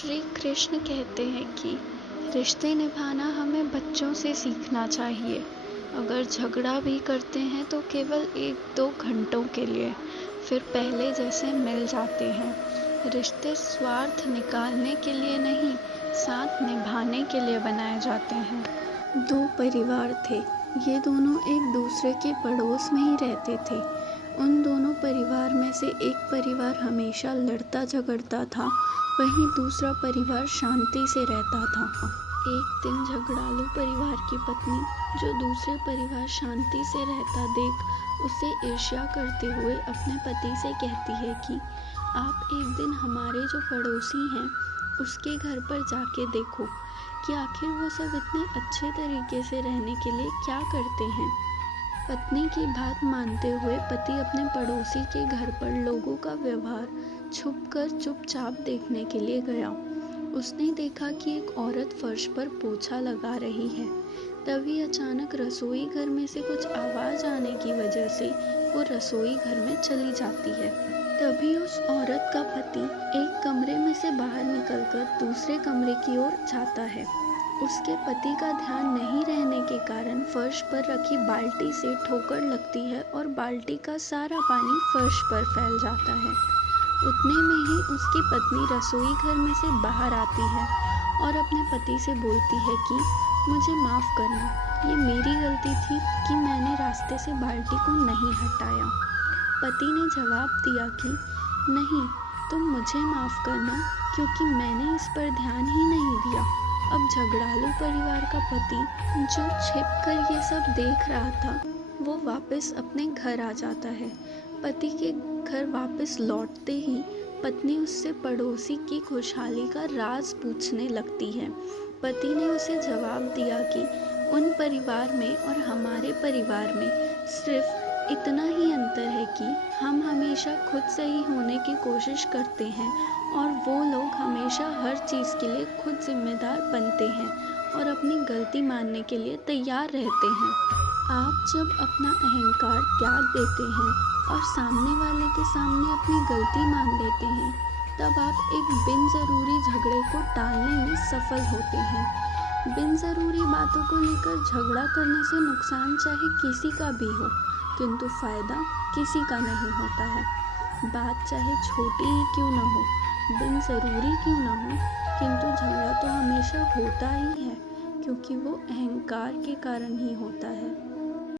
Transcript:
श्री कृष्ण कहते हैं कि रिश्ते निभाना हमें बच्चों से सीखना चाहिए। अगर झगड़ा भी करते हैं तो केवल 1-2 घंटों के लिए, फिर पहले जैसे मिल जाते हैं। रिश्ते स्वार्थ निकालने के लिए नहीं, साथ निभाने के लिए बनाए जाते हैं। 2 परिवार थे। ये दोनों एक दूसरे के पड़ोस में ही रहते थे। उन दोनों परिवार में से एक परिवार हमेशा लड़ता झगड़ता था, वहीं दूसरा परिवार शांति से रहता था। एक दिन झगड़ालू परिवार की पत्नी, जो दूसरे परिवार शांति से रहता देख उसे ईर्ष्या करते हुए अपने पति से कहती है कि आप एक दिन हमारे जो पड़ोसी हैं उसके घर पर जाके देखो कि आखिर वो सब इतने अच्छे तरीके से रहने के लिए क्या करते हैं। पत्नी की बात मानते हुए पति अपने पड़ोसी के घर पर लोगों का व्यवहार छुपकर चुपचाप देखने के लिए गया। उसने देखा कि एक औरत फर्श पर पोछा लगा रही है। तभी अचानक रसोई घर में से कुछ आवाज आने की वजह से वो रसोई घर में चली जाती है। तभी उस औरत का पति एक कमरे में से बाहर निकलकर दूसरे कमरे की ओर जाता है। उसके पति का ध्यान नहीं रहने के कारण फर्श पर रखी बाल्टी से ठोकर लगती है और बाल्टी का सारा पानी फर्श पर फैल जाता है। उतने में ही उसकी पत्नी रसोई घर में से बाहर आती है और अपने पति से बोलती है कि मुझे माफ़ करना, ये मेरी गलती थी कि मैंने रास्ते से बाल्टी को नहीं हटाया। पति ने जवाब दिया कि नहीं, तुम मुझे माफ़ करना क्योंकि मैंने इस पर ध्यान ही नहीं दिया। अब झगड़ालू परिवार का पति, जो छिपकर ये सब देख रहा था, वो वापस अपने घर आ जाता है। पति के घर वापस लौटते ही पत्नी उससे पड़ोसी की खुशहाली का राज पूछने लगती है। पति ने उसे जवाब दिया कि उन परिवार में और हमारे परिवार में सिर्फ इतना ही अंतर है कि हम हमेशा खुद सही होने की कोशिश करते हैं और वो लोग हमेशा हर चीज़ के लिए खुद जिम्मेदार बनते हैं और अपनी गलती मानने के लिए तैयार रहते हैं। आप जब अपना अहंकार त्याग देते हैं और सामने वाले के सामने अपनी गलती मान लेते हैं, तब आप एक बिन ज़रूरी झगड़े को टालने में सफल होते हैं। बिन ज़रूरी बातों को लेकर झगड़ा करने से नुकसान चाहे किसी का भी हो, किंतु फ़ायदा किसी का नहीं होता है। बात चाहे छोटी ही क्यों ना हो, बिन ज़रूरी क्यों ना हो, किंतु झगड़ा तो हमेशा होता ही है, क्योंकि वो अहंकार के कारण ही होता है।